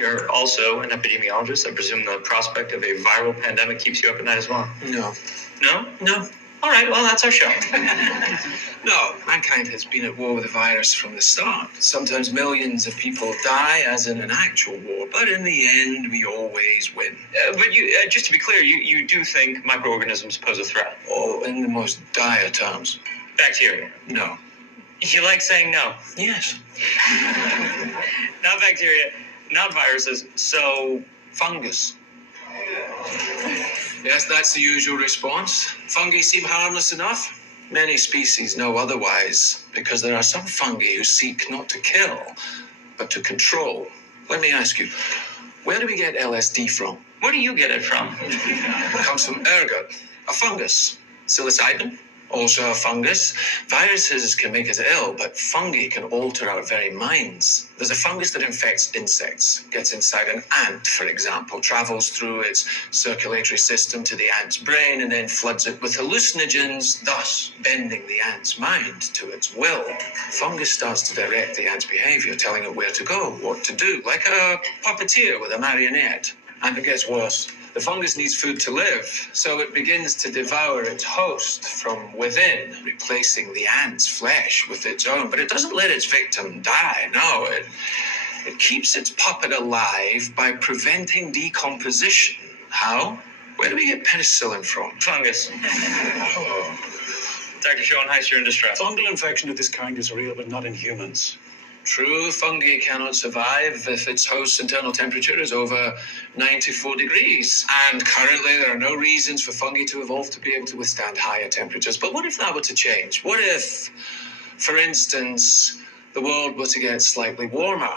you're also an epidemiologist. I presume the prospect of a viral pandemic keeps you up at night as well. No. No? No. All right, well, that's our show. No, mankind has been at war with the virus from the start. Sometimes millions of people die, as in an actual war, but in the end, we always win. But you, just to be clear, you do think microorganisms pose a threat? Oh, in the most dire terms. Bacteria? No. You like saying no? Yes. Not bacteria, not viruses, so fungus. Yes, that's the usual response. Fungi seem harmless enough. Many species know otherwise, because there are some fungi who seek not to kill, but to control. Let me ask you, where do we get LSD from? Where do you get it from? It comes from ergot, a fungus. Psilocybin, also a fungus. Viruses can make us ill, but fungi can alter our very minds. There's a fungus that infects insects, gets inside an ant, for example, travels through its circulatory system to the ant's brain, and then floods it with hallucinogens, thus bending the ant's mind to its will. Fungus starts to direct the ant's behavior, telling it where to go, what to do, like a puppeteer with a marionette. And it gets worse. The fungus needs food to live, so it begins to devour its host from within, replacing the ant's flesh with its own. But it doesn't let its victim die, no. It keeps its puppet alive by preventing decomposition. How? Where do we get penicillin from? Fungus. Oh. Dr. Schoenheiser, you're in distress. Fungal infection of this kind is real, but not in humans. True, fungi cannot survive if its host's internal temperature is over 94 degrees. And currently there are no reasons for fungi to evolve to be able to withstand higher temperatures. But what if that were to change? What if, for instance, the world were to get slightly warmer?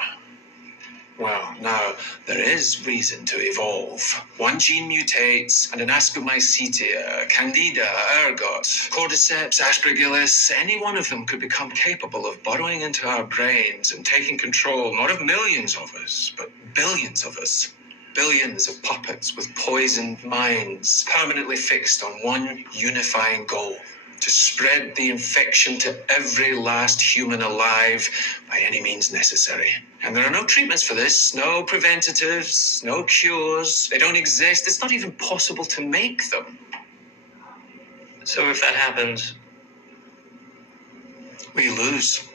Well, now, there is reason to evolve. One gene mutates, and an Ascomycetia, Candida, ergot, Cordyceps, Aspergillus, any one of them could become capable of burrowing into our brains and taking control, not of millions of us, but billions of us. Billions of puppets with poisoned minds, permanently fixed on one unifying goal: to spread the infection to every last human alive by any means necessary. And there are no treatments for this, no preventatives, no cures. They don't exist. It's not even possible to make them. So if that happens, We lose.